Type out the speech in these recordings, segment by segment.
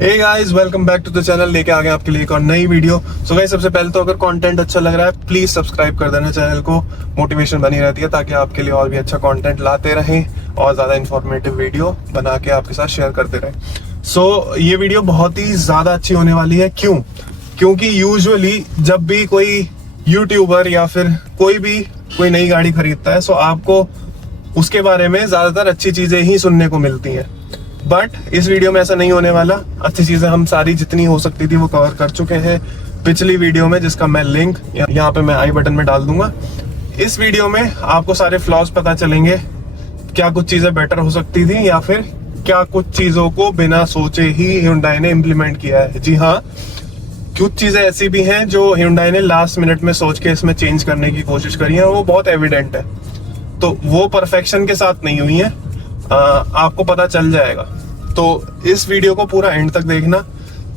Hey guys, welcome back to the channel. लेके आ गए आपके लिए एक और नई वीडियो। सो गाइस, सबसे पहले तो अगर कंटेंट अच्छा लग रहा है प्लीज सब्सक्राइब कर देना चैनल को। मोटिवेशन बनी रहती है ताकि आपके लिए और भी अच्छा कंटेंट लाते रहें और ज्यादा इंफॉर्मेटिव वीडियो बना के आपके साथ शेयर करते रहें। सो ये वीडियो बहुत ही ज्यादा अच्छी होने वाली है। क्योंकि यूजुअली जब भी कोई यूट्यूबर या फिर कोई नई गाड़ी खरीदता है, सो आपको उसके बारे में ज्यादातर अच्छी चीजें ही सुनने को मिलती हैं। बट इस वीडियो में ऐसा नहीं होने वाला। अच्छी चीजें हम सारी जितनी हो सकती थी वो कवर कर चुके हैं पिछली वीडियो में, जिसका मैं लिंक यहाँ पे मैं आई बटन में डाल दूंगा। इस वीडियो में आपको सारे फ्लॉज पता चलेंगे, क्या कुछ चीजें बेटर हो सकती थी या फिर क्या कुछ चीजों को बिना सोचे ही Hyundai ने इम्प्लीमेंट किया है। जी हाँ, कुछ चीजें ऐसी भी हैं जो Hyundai ने लास्ट मिनट में सोच के इसमें चेंज करने की कोशिश करी है, वो बहुत एविडेंट है। तो वो परफेक्शन के साथ नहीं हुई है, आपको पता चल जाएगा। तो इस वीडियो को पूरा एंड तक देखना।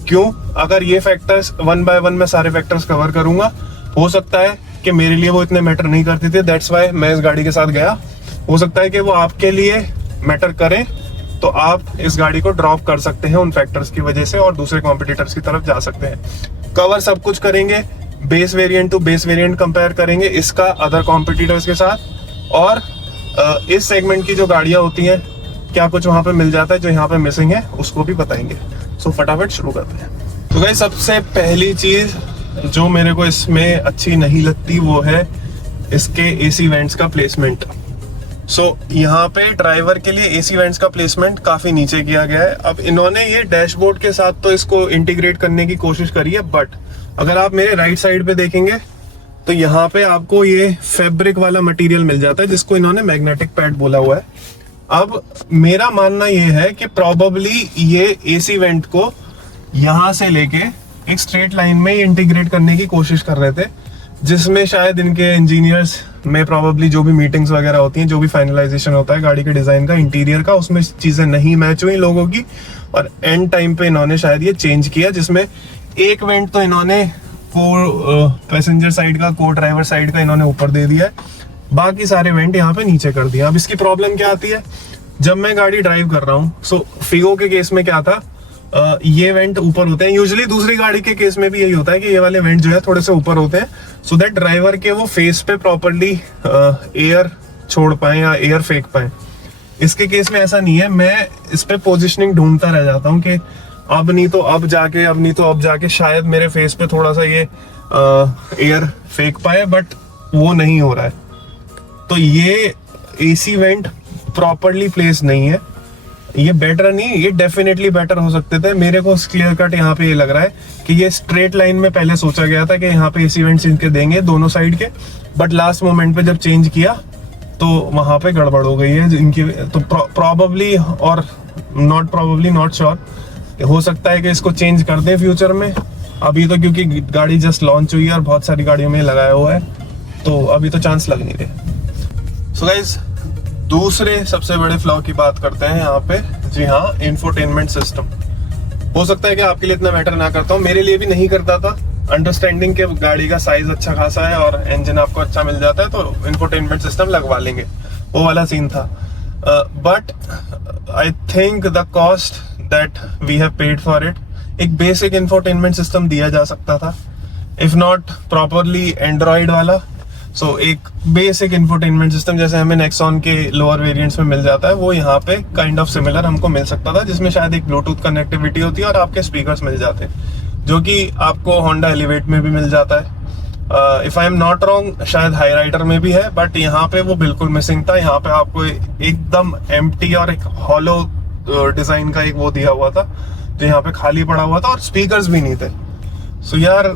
क्यों? अगर ये फैक्टर्स वन बाय वन मैं सारे फैक्टर्स कवर करूंगा, हो सकता है कि मेरे लिए वो इतने मैटर नहीं करते थे, दैट्स वाई मैं इस गाड़ी के साथ गया। हो सकता है कि वो आपके लिए मैटर करें, तो आप इस गाड़ी को ड्रॉप कर सकते हैं उन फैक्टर्स की वजह से और दूसरे कॉम्पिटिटर्स की तरफ जा सकते हैं। कवर सब कुछ करेंगे, base variant to base variant compare करेंगे इसका अदर कॉम्पिटिटर्स के साथ, और इस सेगमेंट की जो गाड़ियां होती हैं क्या कुछ वहां पे मिल जाता है जो यहाँ पे मिसिंग है, उसको भी बताएंगे। सो फटाफट शुरू करते हैं। तो गाइस, सबसे पहली चीज जो मेरे को इसमें अच्छी नहीं लगती वो है इसके एसी वेंट्स का प्लेसमेंट। सो यहाँ पे ड्राइवर के लिए एसी वेंट्स का प्लेसमेंट काफी नीचे किया गया है। अब इन्होंने ये डैशबोर्ड के साथ तो इसको इंटीग्रेट करने की कोशिश करी है, बट अगर आप मेरे राइट साइड पे देखेंगे तो यहाँ पे आपको ये फैब्रिक वाला मटेरियल मिल जाता है जिसको इन्होंने मैग्नेटिक पैड बोला हुआ है। अब मेरा मानना ये है कि प्रोबेबली ये एसी वेंट को यहाँ से लेके एक स्ट्रेट लाइन में इंटीग्रेट करने की कोशिश कर रहे थे, जिसमें शायद इनके इंजीनियर्स में प्रोबेबली जो भी मीटिंग्स वगैरह होती हैं, जो भी फाइनलाइजेशन होता है गाड़ी के डिजाइन का, इंटीरियर का, उसमें चीजें नहीं मैच हुई लोगों की, और एंड टाइम पे इन्होंने शायद ये चेंज किया, जिसमें एक वेंट तो इन्होंने को पैसेंजर साइड का, को ड्राइवर साइड का इन्होंने ऊपर दे दिया है, बाकी सारे वेंट यहाँ पे नीचे कर दिया। अब इसकी प्रॉब्लम क्या आती है, जब मैं गाड़ी ड्राइव कर रहा हूँ, सो फिगो के केस में क्या था, ये वेंट ऊपर होते हैं। यूजुअली दूसरी गाड़ी के केस में भी यही होता है कि ये वाले वेंट जो है थोड़े से ऊपर होते हैं, सो दैट ड्राइवर के वो फेस पे प्रॉपरली एयर छोड़ पाए या एयर फेंक पाए। इसके केस में ऐसा नहीं है, मैं इस पे पोजिशनिंग ढूंढता रह जाता हूँ कि अब नहीं तो अब जाके शायद मेरे फेस पे थोड़ा सा ये एयर फेंक पाए, बट वो नहीं हो रहा है। तो ये एसी वेंट प्रॉपरली प्लेस नहीं है। ये बेटर नहीं, ये डेफिनेटली बेटर हो सकते थे। मेरे को क्लियर कट यहाँ पे ये लग रहा है कि ये स्ट्रेट लाइन में पहले सोचा गया था कि यहाँ पे एसी वेंट्स इनके देंगे दोनों साइड के, बट लास्ट मोमेंट पे जब चेंज किया तो वहां पे गड़बड़ हो गई है इनकी। तो प्रॉबेबली और नॉट श्योर, हो सकता है कि इसको चेंज कर दें फ्यूचर में। अभी तो क्योंकि गाड़ी जस्ट लॉन्च हुई है और बहुत सारी गाड़ियों में लगाया हुआ है, तो अभी तो चांस लग नहीं रहे। सो गाइस, दूसरे सबसे बड़े फ्लॉ की बात करते हैं यहाँ पे। जी हाँ, इंफोटेनमेंट सिस्टम। हो सकता है कि आपके लिए इतना मैटर ना करता हूँ, मेरे लिए भी नहीं करता था। अंडरस्टैंडिंग के गाड़ी का साइज अच्छा खासा है और इंजन आपको अच्छा मिल जाता है, तो इंफोटेनमेंट सिस्टम लगवा लेंगे, वो वाला सीन था। But I think the cost that we have paid for it, एक बेसिक इंफोटेनमेंट सिस्टम दिया जा सकता था, इफ नॉट प्रॉपरली एंड्रॉइड वाला। सो एक बेसिक इंफोटेनमेंट सिस्टम जैसे हमें नेक्सॉन के लोअर वेरिएंट्स में मिल जाता है, वो यहाँ पे काइंड ऑफ सिमिलर हमको मिल सकता था, जिसमें शायद एक ब्लूटूथ कनेक्टिविटी होती है और आपके स्पीकर्स मिल जाते हैं, जो कि आपको होंडा एलिवेट में भी मिल जाता है। If I am not wrong, शायद हाई राइडर में भी है, बट यहाँ पे वो बिल्कुल मिसिंग था। यहाँ पे आपको एकदम एम्प्टी और एक हॉलो डिजाइन का एक वो दिया हुआ था, जो यहाँ पे खाली पड़ा हुआ था, और स्पीकर्स भी नहीं थे। सो यार,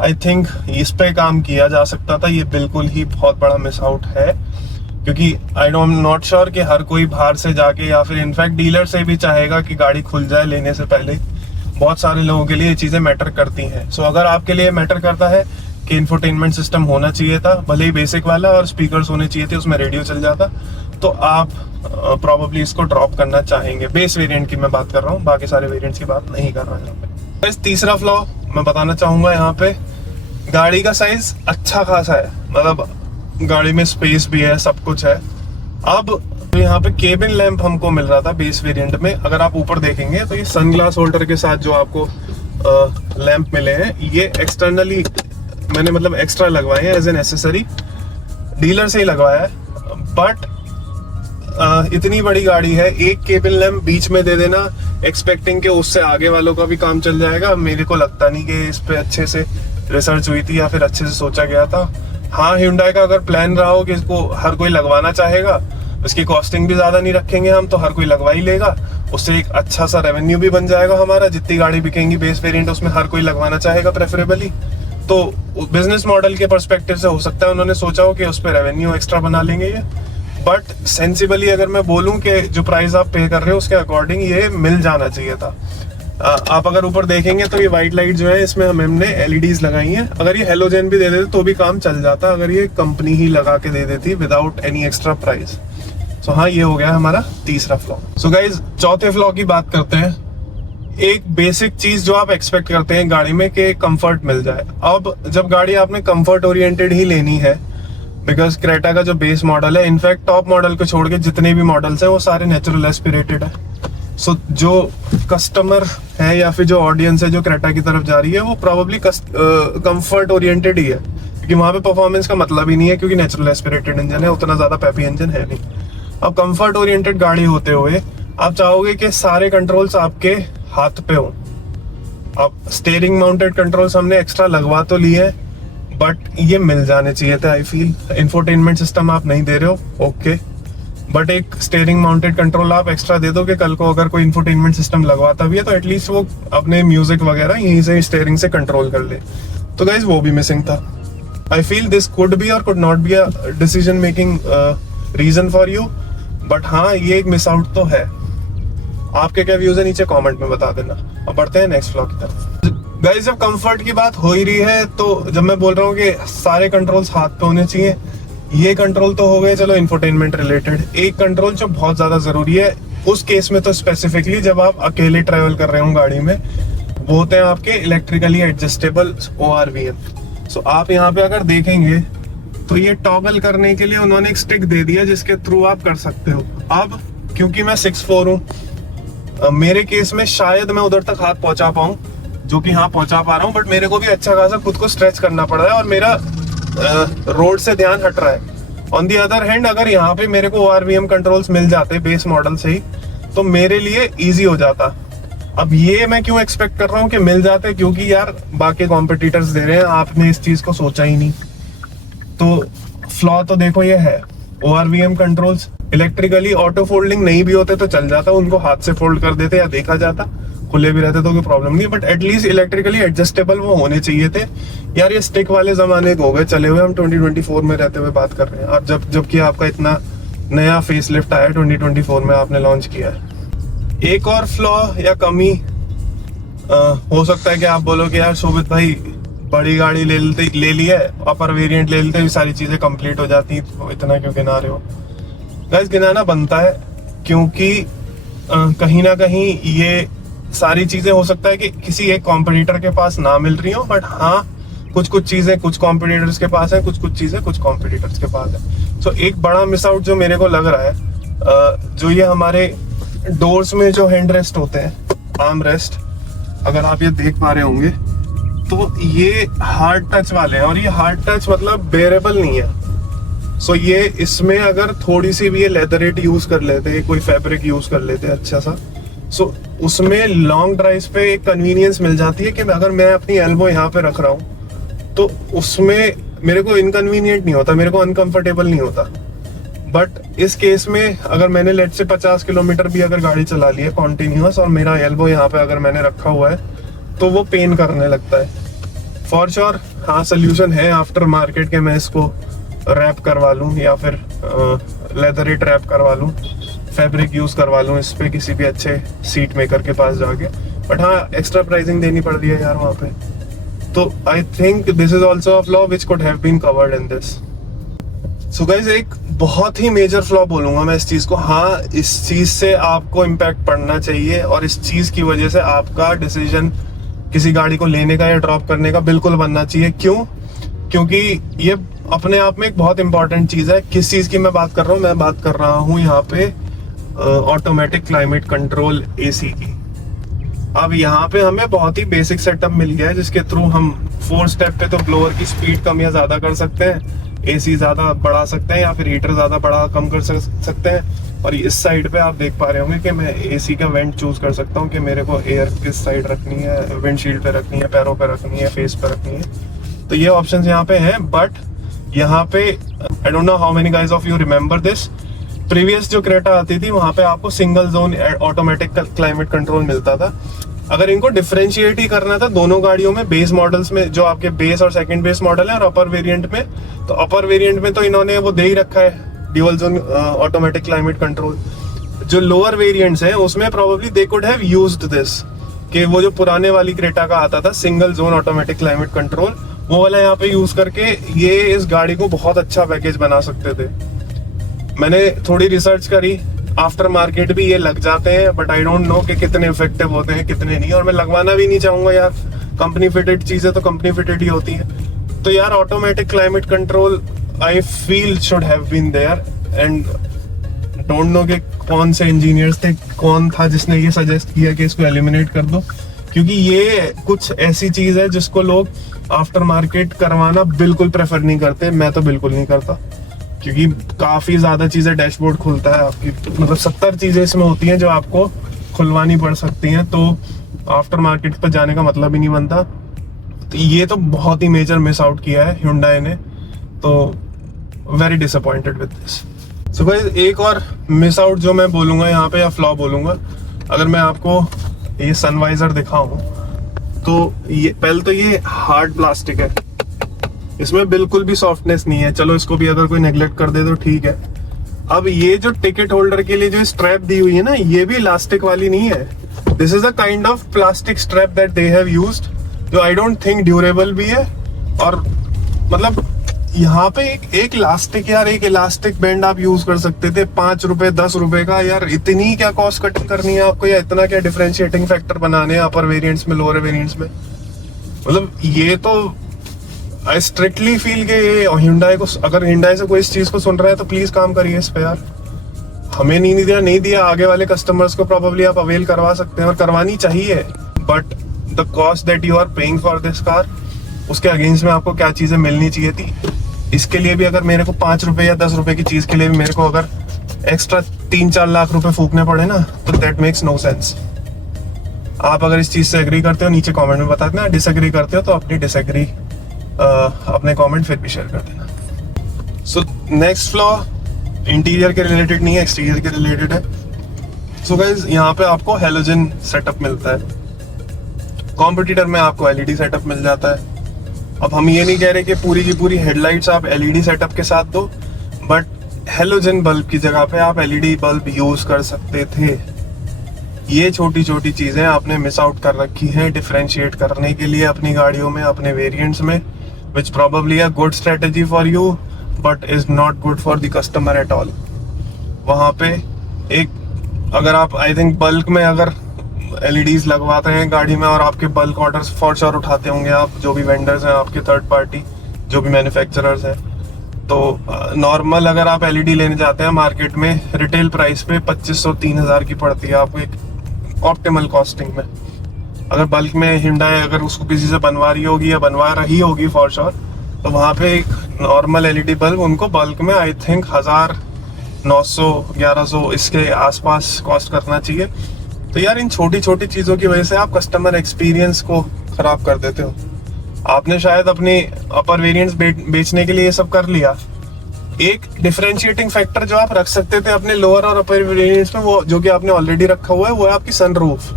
आई थिंक इस पे काम किया जा सकता था। ये बिल्कुल ही बहुत बड़ा मिस आउट है, क्योंकि आई एम नॉट श्योर कि हर कोई बाहर से जाके या फिर इनफैक्ट डीलर से भी चाहेगा कि गाड़ी खुल जाए लेने से पहले। बहुत सारे लोगों के लिए ये चीजें मैटर करती हैं। सो अगर आपके लिए मैटर करता है कि इंफोटेनमेंट सिस्टम होना चाहिए था, भले ही बेसिक वाला, और स्पीकर्स होने चाहिए थे, उसमें रेडियो चल जाता, तो आप प्रॉबेबली इसको ड्रॉप करना चाहेंगे। बेस वेरिएंट की मैं बात कर रहा हूँ, बाकी सारे वेरिएंट्स की बात नहीं कर रहा हूँ। बस तीसरा फ्लॉ मैं बताना चाहूंगा, यहाँ पे गाड़ी का साइज अच्छा खासा है, मतलब गाड़ी में स्पेस भी है, सब कुछ है। अब तो यहाँ पे केबिन लैंप हमको मिल रहा था बेस वेरिएंट में। अगर आप ऊपर देखेंगे तो ये सनग्लास होल्डर के साथ जो आपको लैंप मिले हैं, ये एक्सटर्नली मैंने मतलब एक्स्ट्रा लगवाए हैं एज एन एसेसरी, डीलर से ही लगवाया है। बट इतनी बड़ी गाड़ी है, एक केबिन लैंप बीच में दे देना एक्सपेक्टिंग के उससे आगे वालों का भी काम चल जाएगा, मेरे को लगता नहीं कि इस पे अच्छे से रिसर्च हुई थी या फिर अच्छे से सोचा गया था। हाँ, Hyundai का अगर प्लान रहा हो कि इसको हर कोई लगवाना चाहेगा, इसकी कॉस्टिंग भी ज्यादा नहीं रखेंगे हम, तो हर कोई लगवा ही लेगा, उससे एक अच्छा सा रेवेन्यू भी बन जाएगा हमारा। जितनी गाड़ी बिकेंगी बेस वेरिएंट उसमें हर कोई लगवाना चाहेगा प्रेफरेबली। तो बिजनेस मॉडल के पर्सपेक्टिव से हो सकता है उन्होंने सोचा हो कि उस पर रेवेन्यू एक्स्ट्रा बना लेंगे ये। बट सेंसिबली अगर मैं बोलूं कि जो प्राइस आप पे कर रहे हो उसके अकॉर्डिंग ये मिल जाना चाहिए था। आप अगर ऊपर देखेंगे तो ये वाइट लाइट जो है इसमें हमने एलईडीज लगाई हैं। अगर ये हेलोजन भी दे देते तो भी काम चल जाता, अगर ये कंपनी ही लगा के दे देती विदाउट एनी एक्स्ट्रा प्राइस। सो हाँ, ये हो गया हमारा तीसरा फ्लॉ। सो गाइज, चौथे फ्लॉ की बात करते हैं। एक बेसिक चीज जो आप एक्सपेक्ट करते हैं गाड़ी में कि कंफर्ट मिल जाए। अब जब गाड़ी आपने कंफर्ट ओरिएंटेड ही लेनी है, बिकॉज क्रेटा का जो बेस मॉडल है, इनफैक्ट टॉप मॉडल को छोड़ के जितने भी मॉडल्स हैं वो सारे नेचुरल एस्पिरेटेड है। सो जो कस्टमर है या फिर जो ऑडियंस है जो क्रेटा की तरफ जा रही है वो प्रोबेबली कंफर्ट ओरिएंटेड ही है, क्योंकि वहां पे परफॉर्मेंस का मतलब ही नहीं है, क्योंकि नेचुरल एस्पिरेटेड इंजन है, उतना ज्यादा पेपी इंजन है नहीं। अब कंफर्ट ओरिएंटेड गाड़ी होते हुए आप चाहोगे कि सारे कंट्रोल्स आपके हाथ पे हो। अब स्टीयरिंग माउंटेड कंट्रोल्स हमने एक्स्ट्रा लगवा तो लिए, बट ये मिल जाने चाहिए थे। आई फील इंफोटेनमेंट सिस्टम आप नहीं दे रहे हो, ओके, बट एक स्टीयरिंग माउंटेड कंट्रोल आप एक्स्ट्रा दे दो कि कल को अगर कोई इंफोटेनमेंट सिस्टम लगवाता भी है तो एटलीस्ट वो अपने म्यूजिक वगैरह यहीं से स्टीयरिंग से कंट्रोल कर ले। तो गाइज वो भी मिसिंग था। I feel this could be or could not be a decision making reason for you, but हाँ, ये एक मिस आउट तो है। आपके क्या व्यूज है नीचे कमेंट में बता देना। अब बढ़ते हैं नेक्स्ट व्लॉग की तरफ। गाइस, जब कंफर्ट की बात हो ही रही है तो जब मैं बोल रहा हूँ कि सारे कंट्रोल्स हाथ पे होने चाहिए, ये कंट्रोल तो हो गए चलो इंफोटेनमेंट रिलेटेड। एक कंट्रोल जो बहुत ज्यादा जरूरी है उस केस में तो स्पेसिफिकली जब आप अकेले ट्रेवल कर रहे हो गाड़ी में, वो होते हैं आपके इलेक्ट्रिकली एडजस्टेबल ORVM। सो आप यहाँ पे अगर देखेंगे तो ये टॉगल करने के लिए उन्होंने एक स्टिक दे दिया जिसके थ्रू आप कर सकते हो। अब क्योंकि मैं 6'4" हूँ, मेरे केस में शायद मैं उधर तक हाथ पहुंचा पाऊं, जो कि हाँ पहुंचा पा रहा हूं, बट मेरे को भी अच्छा खासा खुद को स्ट्रेच करना पड़ रहा है और मेरा रोड से ध्यान हट रहा है। ऑन दी अदर हैंड, अगर यहाँ पे मेरे को ORVM कंट्रोल्स मिल जाते बेस मॉडल से ही तो मेरे लिए इजी हो जाता। अब ये मैं क्यों एक्सपेक्ट कर रहा हूँ कि मिल जाते, क्योंकि यार बाकी कॉम्पिटिटर्स दे रहे हैं, आपने इस चीज को सोचा ही नहीं। तो फ्लॉ तो देखो ये है, ORVM controls electrically auto folding नहीं भी होते तो चल जाता, उनको हाथ से फोल्ड कर देते या देखा जाता, खुले भी रहते तो कोई प्रॉब्लम नहीं, बट एटलीस्ट इलेक्ट्रिकली एडजस्टेबल वो होने चाहिए थे। यार ये स्टिक वाले जमाने हो गए चले हुए, हम 2024 में रहते हुए बात कर रहे हैं। अब जबकि आपका इतना नया फेस लिफ्ट आया 2024 में आपने लॉन्च किया है। एक और फ्लॉ या कमी हो सकता है कि आप बोलो कि यार शोभित भाई बड़ी गाड़ी ले ली है, अपर वेरिएंट ले लेते, सारी चीजें कंप्लीट हो जाती, तो इतना क्यों गिना रहे हो? गाइस, गिनाना बनता है, क्योंकि कहीं ना कहीं ये सारी चीजें हो सकता है कि किसी एक कॉम्पिटिटर के पास ना मिल रही हो, बट हाँ कुछ चीजें कुछ कॉम्पिटिटर्स के पास है, कुछ चीजें कुछ कॉम्पिटिटर्स के पास है। तो एक बड़ा मिस आउट जो मेरे को लग रहा है, जो ये हमारे डोर्स में जो हैंड रेस्ट होते हैं, आर्म रेस्ट, अगर आप ये देख पा रहे होंगे तो ये हार्ड टच वाले हैं, और ये हार्ड टच मतलब बेरेबल नहीं है। सो ये इसमें अगर थोड़ी सी भी ये लेदरेट यूज कर लेते, कोई फैब्रिक यूज कर लेते अच्छा सा, सो उसमें लॉन्ग ड्राइव पे एक कन्वीनियंस मिल जाती है कि अगर मैं अपनी एल्बो यहाँ पे रख रहा हूँ तो उसमें मेरे को इनकन्वीनियंट नहीं होता, मेरे को अनकंफर्टेबल नहीं होता। बट इस केस में अगर मैंने लेट से 50 किलोमीटर भी अगर गाड़ी चला ली है कॉन्टिन्यूअस और मेरा एल्बो यहाँ पे अगर मैंने रखा हुआ है तो वो पेन करने लगता है। फॉर श्योर हाँ, सोल्यूशन है आफ्टर मार्केट के मैं इसको रैप करवा लूँ या फिर लेदरेट रैप करवा लूँ, फैब्रिक यूज करवा लूँ इस पे किसी भी अच्छे सीट मेकर के पास जाके, बट हाँ एक्स्ट्रा प्राइसिंग देनी पड़ रही है यार वहाँ पे। तो I think this is also a flaw which could have been covered in this. So guys, एक बहुत ही मेजर फ्लॉ बोलूंगा मैं इस चीज को। हाँ, इस चीज से आपको इम्पैक्ट पड़ना चाहिए और इस चीज की वजह से आपका डिसीजन किसी गाड़ी को लेने का या ड्रॉप करने का बिल्कुल बनना चाहिए। क्यों? क्योंकि ये अपने आप में एक बहुत इंपॉर्टेंट चीज है। किस चीज की मैं बात कर रहा हूँ? मैं बात कर रहा हूँ यहाँ पे ऑटोमेटिक क्लाइमेट कंट्रोल एसी की। अब यहाँ पे हमें बहुत ही बेसिक सेटअप मिल गया है, जिसके थ्रू हम 4 स्टेप पे तो ब्लोअर की स्पीड कम या ज्यादा कर सकते हैं, एसी ज्यादा बढ़ा सकते हैं, या फिर हीटर ज्यादा बढ़ा कम कर सकते हैं। और इस साइड पे आप देख पा रहे होंगे कि मैं एसी का वेंट चूज कर सकता हूँ कि मेरे को एयर किस साइड रखनी है, विंडशील्ड पे रखनी है, पैरों पे रखनी है, फेस पे रखनी है। तो ये ऑप्शन यहाँ पे हैं। बट यहाँ पे I don't know how many guys of you remember this, previous जो क्रेटा आती थी वहां पे आपको single zone automatic climate control मिलता था। अगर इनको डिफरेंशिएट ही करना था दोनों गाड़ियों में, बेस मॉडल्स में, जो आपके बेस और सेकंड बेस मॉडल है, और अपर वेरिएंट में, तो अपर वेरिएंट में तो इन्होंने वो दे ही रखा है dual zone automatic climate control. जो लोअर वेरिएंट्स हैं उसमें probably they could have used this, कि वो जो पुराने वाली क्रेटा का आता था single zone automatic climate control, वो वाला यहाँ पे यूज करके ये इस गाड़ी को बहुत अच्छा पैकेज बना सकते थे। मैंने थोड़ी रिसर्च करी, आफ्टर मार्केट भी ये लग जाते हैं, बट आई डोंट नो कि कितने इफेक्टिव होते हैं कितने नहीं, और मैं लगवाना भी नहीं चाहूंगा यार। कंपनी फिटेड चीजें तो कंपनी फिटेड ही होती है। तो यार automatic climate control I feel should have been there, and don't know कि कौन से इंजीनियर्स थे, कौन था जिसने ये सजेस्ट किया कि इसको एलिमिनेट कर दो, क्योंकि ये कुछ ऐसी चीज है जिसको लोग आफ्टर मार्केट करवाना बिल्कुल प्रेफर नहीं करते। मैं तो बिल्कुल नहीं करता, क्योंकि काफी ज्यादा चीजें डैशबोर्ड खुलता है आपकी, मतलब 70 चीजें इसमें होती हैं जो आपको खुलवानी पड़ सकती हैं, तो आफ्टर मार्केट पर जाने का मतलब ही नहीं बनता। तो ये तो बहुत ही मेजर मिस आउट किया है Hyundai ने, तो very disappointed with this. So guys, एक और मिस आउट जो मैं बोलूंगा यहाँ पे, या फ्लॉ बोलूंगा, अगर मैं आपको ये सनवाइजर दिखाऊं तो ये पहले तो ये हार्ड प्लास्टिक है, इसमें बिल्कुल भी सॉफ्टनेस नहीं है। चलो इसको भी अगर कोई नेग्लेक्ट कर दे तो ठीक है। अब ये जो टिकट होल्डर के लिए जो स्ट्रैप दी हुई है ना, ये भी इलास्टिक वाली नहीं है। This is a kind of plastic strap that they have used, जो आई डोंट थिंक ड्यूरेबल भी है। और मतलब यहाँ पे एक इलास्टिक, यार एक इलास्टिक बैंड आप यूज कर सकते थे 5 रुपए 10 रुपए का। यार इतनी क्या कॉस्ट कटिंग करनी है आपको, या इतना क्या डिफरेंशिएटिंग फैक्टर बनाने हैं अपर वेरिएंट्स में लोअर वेरिएंट्स में? मतलब ये तो आई स्ट्रिक्टली फील कि ये Hyundai को, अगर Hyundai से कोई इस चीज को सुन रहा है तो प्लीज काम करिए इस पे यार। हमें नहीं दिया, आगे वाले कस्टमर्स को प्रोबेबली आप अवेल करवा सकते हैं और करवानी चाहिए, but the cost that you are paying for this car, उसके अगेंस्ट में आपको क्या चीजें मिलनी चाहिए थी। इसके लिए भी अगर मेरे को 5 रुपए या 10 रुपए की चीज के लिए भी मेरे को अगर एक्स्ट्रा 3-4 लाख रुपए फूकने पड़े ना, तो दैट मेक्स नो सेंस। आप अगर इस चीज से एग्री करते हो नीचे कमेंट में बता देना, डिसएग्री करते हो तो अपनी डिसएग्री अपने कमेंट फिर भी शेयर कर देना। सो नेक्स्ट फ्लॉ इंटीरियर के रिलेटेड नहीं है, एक्सटीरियर के रिलेटेड है। सो गाइस, यहाँ पे आपको हेलोजन सेटअप मिलता है, कॉम्पिटिटर में आपको एलईडी सेटअप मिल जाता है। अब हम ये नहीं कह रहे कि पूरी की पूरी हेडलाइट्स आप एलईडी सेटअप के साथ दो, बट हेलोजन बल्ब की जगह पे आप एलईडी बल्ब यूज कर सकते थे। ये छोटी छोटी चीजें आपने मिस आउट कर रखी हैं डिफरेंशिएट करने के लिए अपनी गाड़ियों में, अपने वेरिएंट्स में, which probably a good strategy for you but is not good for the customer at all। वहाँ पे एक अगर आप आई थिंक बल्क में अगर LEDs लगवाते हैं गाड़ी में और आपके बल्क ऑर्डर्स फॉर श्योर उठाते होंगे आप, जो भी वेंडर्स हैं आपके थर्ड पार्टी, जो भी मैन्युफैक्चरर्स हैं, तो नॉर्मल अगर आप LED लेने जाते हैं मार्केट में रिटेल प्राइस पे 2500-3000 की पड़ती है आपको एक ऑप्टिमल कॉस्टिंग में। अगर बल्क में Hyundai अगर उसको किसी से बनवा रही होगी या बनवा रही होगी फॉर श्योर, तो वहाँ पे एक नॉर्मल LED बल्ब उनको बल्क में आई थिंक 1900-1100 इसके आसपास कॉस्ट करना चाहिए। तो यार इन छोटी छोटी चीज़ों की वजह से आप कस्टमर एक्सपीरियंस को खराब कर देते हो। आपने शायद अपने अपर वेरिएंट्स बेचने के लिए ये सब कर लिया, एक डिफरेंशिएटिंग फैक्टर जो आप रख सकते थे अपने लोअर और अपर वेरिएंट्स में, वो जो कि आपने ऑलरेडी रखा हुआ है, वो है आपकी सनरूफ।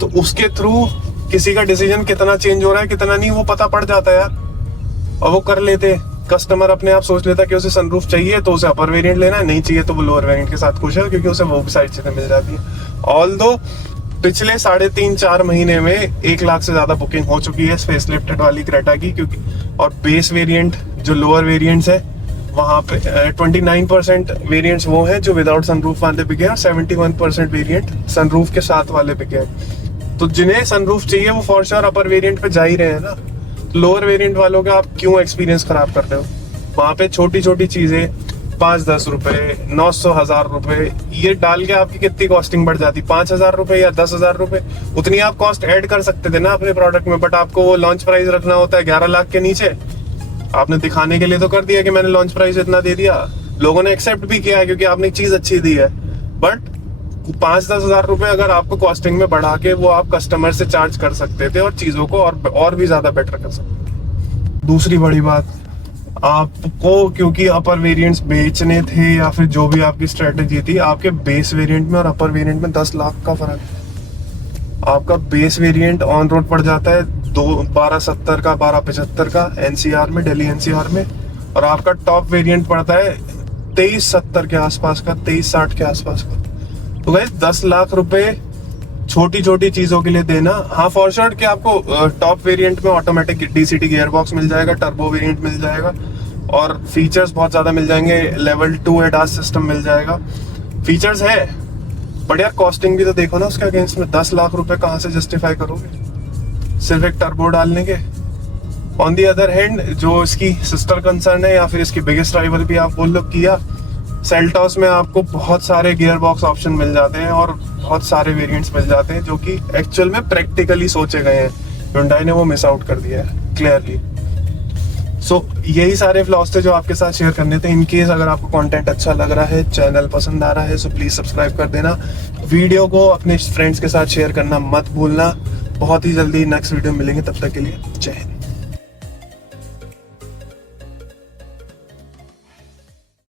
तो उसके थ्रू किसी का डिसीजन कितना चेंज हो रहा है कितना नहीं वो पता पड़ जाता है यार, और वो कर लेते। कस्टमर अपने आप सोच लेता कि उसे सनरूफ चाहिए तो उसे अपर वेरिएंट लेना है, नहीं चाहिए तो वो लोअर वेरिएंट के साथ खुश है, क्योंकि उसे वो भी साइड चीजें मिल जाती है। ऑल्दो पिछले 3.5-4 महीने में 1 लाख से ज्यादा बुकिंग हो चुकी है फेसलिफ्टेड वाली क्रेटा की, क्योंकि और बेस वेरिएंट जो लोअर वेरिएंट्स है वहाँ पे 29% वेरिएंट्स वो हैं जो विदाउट सनरूफ वाले बिके हैं, और 71% वेरिएंट सनरूफ के साथ वाले बिके हैं। तो जिन्हें सनरूफ चाहिए वो फॉर श्योर अपर वेरिएंट पे जा ही रहे हैं ना। लोअर वेरिएंट वालों का आप क्यों एक्सपीरियंस खराब कर रहे हो? वहां पे छोटी छोटी चीजें 5-10 रुपए, 900-1000 रुपए, ये डाल के आपकी कितनी कॉस्टिंग बढ़ जाती? 5000 रुपए या 10,000 रुपए, उतनी आप कॉस्ट ऐड कर सकते थे ना अपने प्रोडक्ट में, बट आपको वो लॉन्च प्राइस रखना होता है 11 लाख के नीचे। आपने दिखाने के लिए तो कर दिया कि मैंने लॉन्च प्राइस इतना दे दिया, लोगों ने एक्सेप्ट भी किया है क्योंकि आपने एक चीज अच्छी दी है, बट 5-10 हजार रुपए अगर आपको कॉस्टिंग में बढ़ा के वो आप कस्टमर से चार्ज कर सकते थे और चीजों को और भी ज्यादा बेटर कर सकते थे। दूसरी बड़ी बात, आपको क्योंकि अपर वेरिएंट्स बेचने थे या फिर जो भी आपकी स्ट्रेटेजी थी, आपके बेस वेरिएंट में और अपर वेरिएंट में 10 लाख का फर्क है। आपका बेस वेरिएंट ऑन रोड पड़ जाता है 1270 का, 1275 का एनसीआर में, दिल्ली एनसीआर में, और आपका टॉप वेरिएंट पड़ता है 2370 के आसपास का, 2360 के आसपास का। तो गाइस 10 लाख रुपए छोटी छोटी चीजों के लिए देना। हाँ, फॉर श्योर कि आपको टॉप वेरिएंट में ऑटोमेटिक डीसीटी गियर बॉक्स मिल जाएगा, टर्बो वेरिएंट मिल जाएगा और फीचर्स बहुत ज्यादा मिल जाएंगे, लेवल 2 एडास सिस्टम मिल जाएगा, फीचर्स है, बट यार कॉस्टिंग भी तो देखो ना उसके अगेंस्ट में। 10 लाख रुपए कहाँ से जस्टिफाई करोगे सिर्फ एक टर्बो डालने के? ऑन दी अदर हैंड, जो इसकी सिस्टर कंसर्न है या फिर इसकी बिगेस्ट राइवल भी आप बोल लो किया, सेल्टॉस में आपको बहुत सारे गियर बॉक्स ऑप्शन मिल जाते हैं और बहुत सारे वेरिएंट्स मिल जाते हैं जो कि एक्चुअल में प्रैक्टिकली सोचे गए हैं। Hyundai ने वो मिस आउट कर दिया है क्लियरली। सो यही सारे फ्लॉस थे जो आपके साथ शेयर करने थे। इन केस अगर आपको कंटेंट अच्छा लग रहा है, चैनल पसंद आ रहा है, सो प्लीज सब्सक्राइब कर देना। वीडियो को अपने फ्रेंड्स के साथ शेयर करना मत भूलना। बहुत ही जल्दी नेक्स्ट वीडियो मिलेंगे, तब तक के लिए जय हिंद।